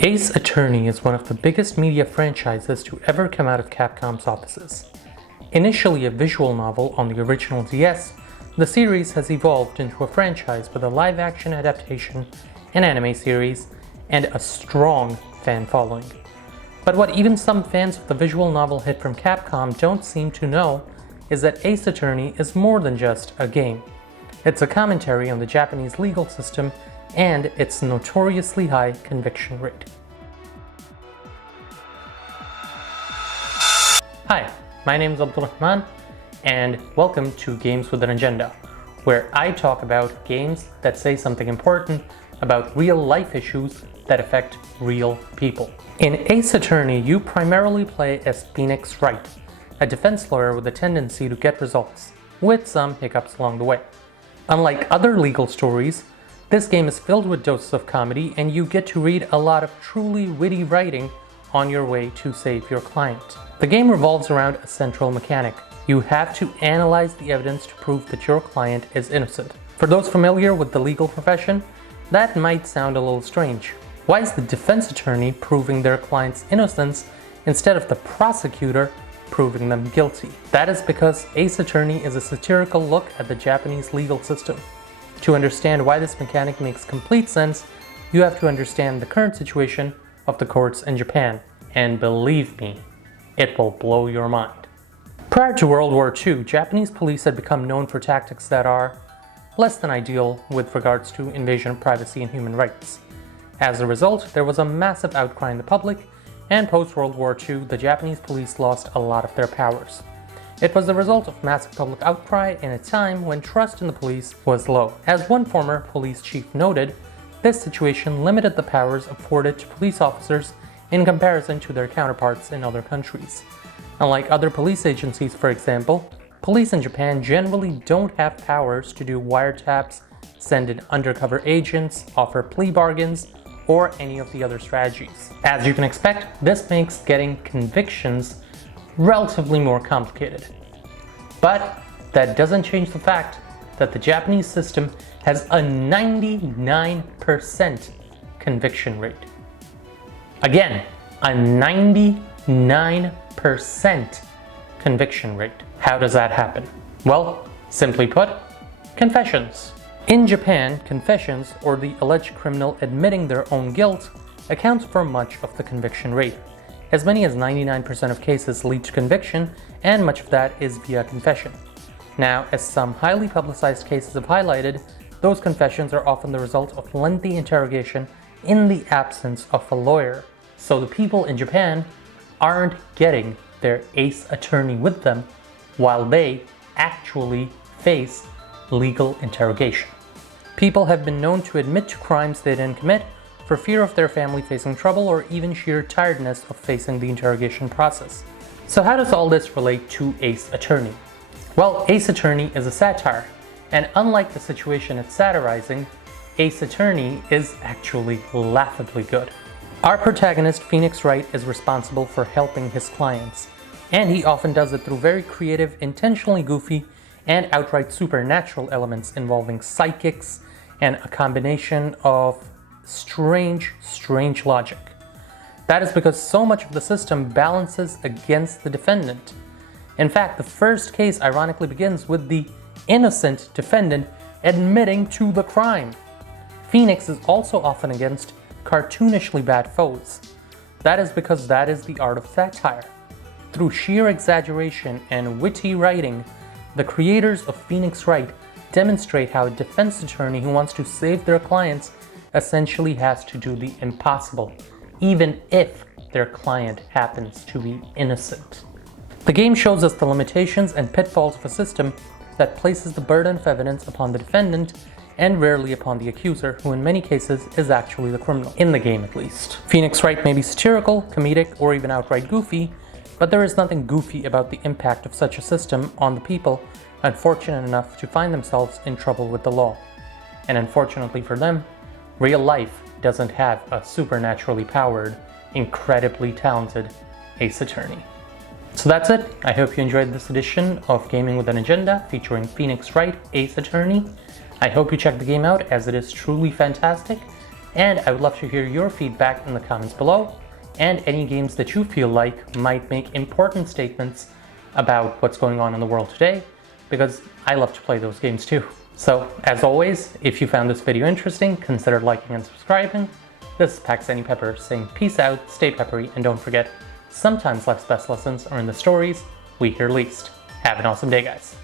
Ace Attorney is one of the biggest media franchises to ever come out of Capcom's offices. Initially a visual novel on the original DS, the series has evolved into a franchise with a live-action adaptation, an anime series, and a strong fan following. But what even some fans of the visual novel hit from Capcom don't seem to know is that Ace Attorney is more than just a game. It's a commentary on the Japanese legal system and its notoriously high conviction rate. Hi, my name is Abdul Rehman, and welcome to Games with an Agenda, where I talk about games that say something important about real life issues that affect real people. In Ace Attorney, you primarily play as Phoenix Wright, a defense lawyer with a tendency to get results, with some hiccups along the way. Unlike other legal stories, this game is filled with doses of comedy, and you get to read a lot of truly witty writing on your way to save your client. The game revolves around a central mechanic. You have to analyze the evidence to prove that your client is innocent. For those familiar with the legal profession, that might sound a little strange. Why is the defense attorney proving their client's innocence instead of the prosecutor proving them guilty? That is because Ace Attorney is a satirical look at the Japanese legal system. To understand why this mechanic makes complete sense, you have to understand the current situation of the courts in Japan, and believe me, it will blow your mind. Prior to World War II, Japanese police had become known for tactics that are less than ideal with regards to invasion of privacy and human rights. As a result, there was a massive outcry in the public, and post-World War II, the Japanese police lost a lot of their powers. It was the result of massive public outcry in a time when trust in the police was low. As one former police chief noted, this situation limited the powers afforded to police officers in comparison to their counterparts in other countries. Unlike other police agencies, for example, police in Japan generally don't have powers to do wiretaps, send in undercover agents, offer plea bargains, or any of the other strategies. As you can expect, this makes getting convictions relatively more complicated. But that doesn't change the fact that the Japanese system has a 99% conviction rate. Again, a 99% conviction rate. How does that happen? Well, simply put, confessions. In Japan, confessions, or the alleged criminal admitting their own guilt, accounts for much of the conviction rate. As many as 99% of cases lead to conviction, and much of that is via confession. Now, as some highly publicized cases have highlighted, those confessions are often the result of lengthy interrogation in the absence of a lawyer. So the people in Japan aren't getting their Ace Attorney with them while they actually face legal interrogation. People have been known to admit to crimes they didn't commit for fear of their family facing trouble or even sheer tiredness of facing the interrogation process. So how does all this relate to Ace Attorney? Well, Ace Attorney is a satire, and unlike the situation it's satirizing, Ace Attorney is actually laughably good. Our protagonist, Phoenix Wright, is responsible for helping his clients, and he often does it through very creative, intentionally goofy, and outright supernatural elements involving psychics and a combination of strange logic. That is because so much of the system balances against the defendant. In fact, the first case ironically begins with the innocent defendant admitting to the crime. Phoenix is also often against cartoonishly bad foes. That is because that is the art of satire. Through sheer exaggeration and witty writing, the creators of Phoenix Wright demonstrate how a defense attorney who wants to save their clients essentially has to do the impossible, even if their client happens to be innocent. The game shows us the limitations and pitfalls of a system that places the burden of evidence upon the defendant and rarely upon the accuser, who in many cases is actually the criminal, in the game at least. Phoenix Wright may be satirical, comedic, or even outright goofy, but there is nothing goofy about the impact of such a system on the people unfortunate enough to find themselves in trouble with the law. And unfortunately for them, real life doesn't have a supernaturally powered, incredibly talented Ace Attorney. So that's it. I hope you enjoyed this edition of Gaming with an Agenda featuring Phoenix Wright, Ace Attorney. I hope you check the game out as it is truly fantastic. And I would love to hear your feedback in the comments below, and any games that you feel like might make important statements about what's going on in the world today, because I love to play those games too. So, as always, if you found this video interesting, consider liking and subscribing. This is Pax Any Pepper saying peace out, stay peppery, and don't forget, sometimes life's best lessons are in the stories we hear least. Have an awesome day, guys.